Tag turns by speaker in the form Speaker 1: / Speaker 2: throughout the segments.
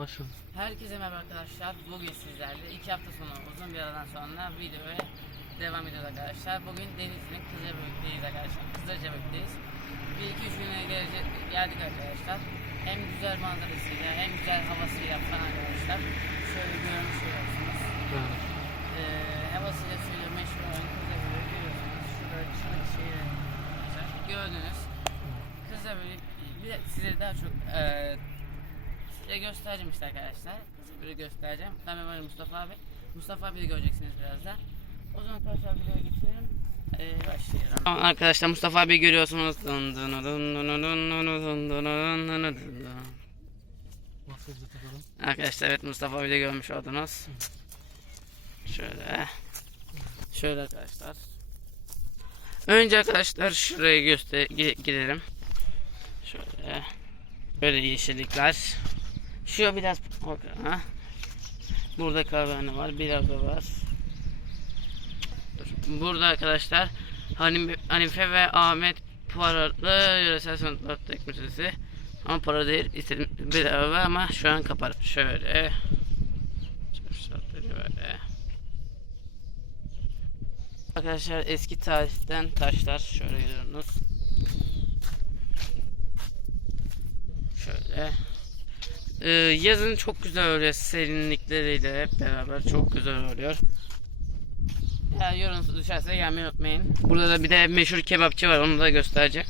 Speaker 1: Başladı.
Speaker 2: Herkese merhaba arkadaşlar. Bugün sizlerle iki hafta sonra uzun bir aradan sonra videoya devam ediyoruz arkadaşlar. Bugün Denizli'nin Kızılcabük'teyiz arkadaşlar. Kızılcabük'teyiz. Bir iki üç güne gelecek, geldik arkadaşlar. Hem güzel manzarasıyla hem güzel havasıyla falan arkadaşlar. Şöyle görmüş oluyorsunuz.
Speaker 1: Evet.
Speaker 2: Ee, havasıyla suyla meşhur olan Kızılcabük'ü görüyorsunuz. Şurada şeyi arkadaşlar. Gördünüz. Kızılcabük size daha çok eee Size göstereceğim işte arkadaşlar. Böyle göstereceğim. Kameramanı Mustafa abi. Mustafa abi de göreceksiniz birazdan. O zaman arkadaşlar videoya geçelim. Başlayalım. Arkadaşlar Mustafa abi görüyorsunuz. Arkadaşlar evet Mustafa abi de görmüş oldunuz. Şöyle. Şöyle arkadaşlar. Önce arkadaşlar şuraya göster girelim. Şöyle. Böyle yeşillikler. Şu biraz ha. Burada kahvehane var, biraz da var. Burada arkadaşlar Hanife, ve Ahmet paralı yöresel sanatlar tek müzesi. Ama para değil, istedim bedava ama şu an kapalı. Şöyle böyle. Arkadaşlar eski tarihten taşlar şöyle görüyorsunuz. Şöyle. Ee, yazın çok güzel oluyor serinlikleriyle hep beraber çok güzel oluyor. Eğer yorunuz düşerse gelmeyi unutmayın. Burada da bir de meşhur kebapçı var onu da göstereceğim.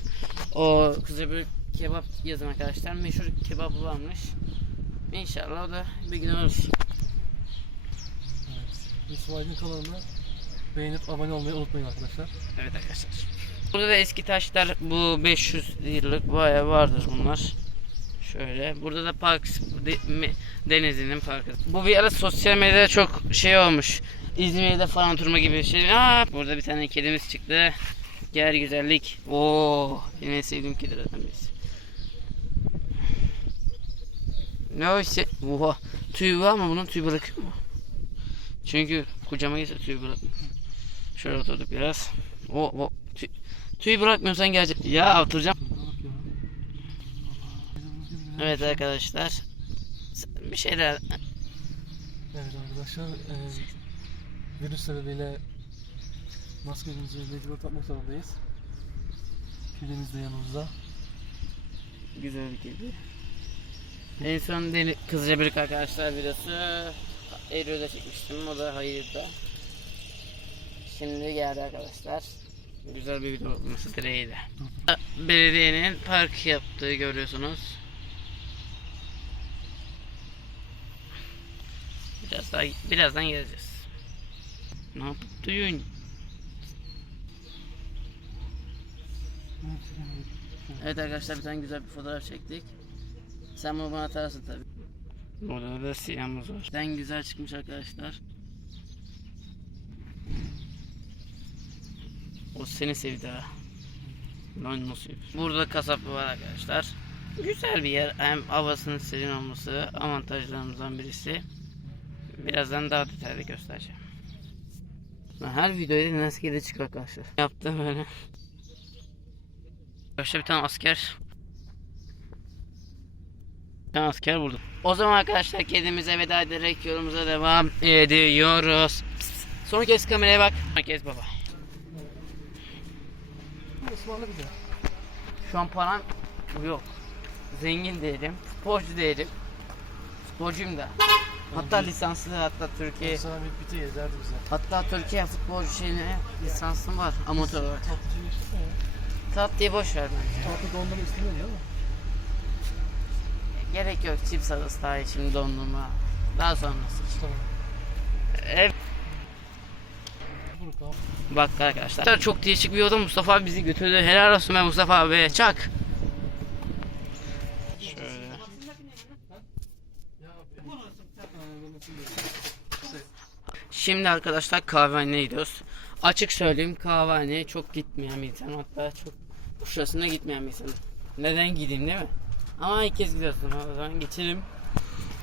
Speaker 2: O Kızılcık kebap yazın arkadaşlar. Meşhur kebabı varmış. İnşallah o da bir gün olur.
Speaker 1: Evet. Yusuf Aydın kanalına beğenip abone olmayı unutmayın arkadaşlar.
Speaker 2: Evet arkadaşlar. Burada da eski taşlar bu 500 yıllık bayağı vardır bunlar. Şöyle. Burada da park de, me- Denizli'nin parkı. Bu bir ara sosyal medyada çok şey olmuş. İzmir'de falan turma gibi bir şey. Aa, burada bir tane kedimiz çıktı. Gel güzellik. Oo, yine sevdiğim kedilerden birisi. Ne o işte? Oha. Tüy var mı bunun? Tüy bırakıyor mu? Çünkü kucama gelse tüy bırakmıyor. Şöyle oturduk biraz. O, o tüy, tüy bırakmıyorsan gelecek. Ya oturacağım.
Speaker 1: Şurada bak ya. Bizim bugün güzel
Speaker 2: Evet
Speaker 1: şey.
Speaker 2: arkadaşlar. Bir şeyler
Speaker 1: Evet arkadaşlar. E, virüs sebebiyle maskemizi mecbur takmak zorundayız. Pilimiz de yanımızda.
Speaker 2: güzel bir kedi. En son deli, Kızılcabırık arkadaşlar videosu Eylül'de çekmiştim. O da hayırda. Şimdi geldi arkadaşlar. Güzel bir video olması dileğiyle. Belediyenin park yaptığı görüyorsunuz. Biraz daha birazdan geleceğiz. Ne yaptın? Evet arkadaşlar bir tane güzel bir fotoğraf çektik. Sen bunu bana atarsın tabi. Burada da siyahımız var. Ben güzel çıkmış arkadaşlar. O seni sevdi ha. Lan nasıl? Burada kasap var arkadaşlar. Güzel bir yer. Hem havasının serin olması avantajlarımızdan birisi. Birazdan daha detaylı göstereceğim. Ben her videoda nasıl geri çıkıyor arkadaşlar. Yaptım böyle. Başta bir tane asker. Bir tane asker vurdum. O zaman arkadaşlar kedimize veda ederek yolumuza devam ediyoruz. Son kez kameraya bak. Son kez baba.
Speaker 1: Osmanlı bir de.
Speaker 2: Şu an param yok. Zengin değilim. Futbolcu değilim. Futbolcuyum da. Hatta lisanslı hatta Türkiye
Speaker 1: Sana bir biti ezerdi bize.
Speaker 2: hatta Türkiye futbolcu şeyine lisansım var amatör olarak.
Speaker 1: Tatlıcı ya?
Speaker 2: Tat diye boş ver bence.
Speaker 1: Tatlı dondurma istemiyor değil mi?
Speaker 2: Gerek yok chips arası daha iyi şimdi dondurma. Daha sonrası.
Speaker 1: Tamam.
Speaker 2: Evet.
Speaker 1: Buruk abi.
Speaker 2: Bak arkadaşlar çok değişik bir yolda Mustafa abi bizi götürdü. Helal olsun be Mustafa abi. Çak. Şöyle. Şimdi arkadaşlar kahvehaneye gidiyoruz. Açık söyleyeyim kahvehaneye çok gitmeyen bir insan. Hatta çok kuşasına gitmeyen bir insan. Neden gideyim değil mi? Ama ilk kez gidiyorsun. O zaman geçelim.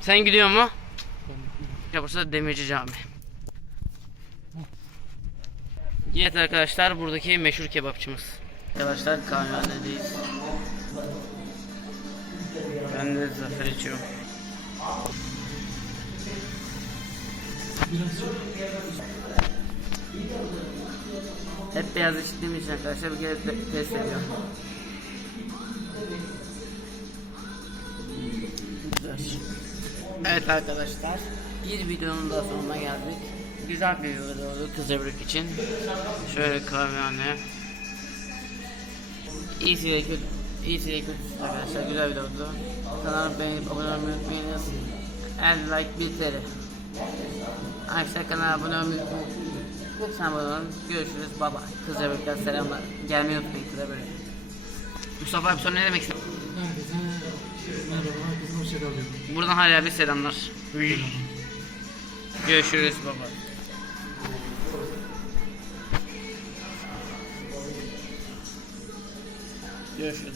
Speaker 2: Sen gidiyor mu? Ya burası Demirci Cami. Evet arkadaşlar buradaki meşhur kebapçımız. Arkadaşlar kahvehanedeyiz. Ben de zafer içiyorum. Hep beyaz içtiğim için arkadaşlar bir kere te- test ediyorum. Evet arkadaşlar. Bir videonun da sonuna geldik. Güzel bir video oldu Kızılırık için. Şöyle kamerayla. İyisi de kötü. İyisi de kötüsü arkadaşlar. Güzel video oldu. Kanalıma beğenip abone olmayı unutmayınız. El like bir TL. Arkadaşlar kanala abone olmayı unutmayın. Lütfen abone olun. Görüşürüz. Baba. Kızılırık'tan selamlar. Gelmeyi unutmayın Kızılırık. Mustafa abi sonra ne demek istiyorsun?
Speaker 1: Herkese merhaba, herkese hoşçakalın.
Speaker 2: Buradan hala bir selamlar. Görüşürüz baba. 这是什么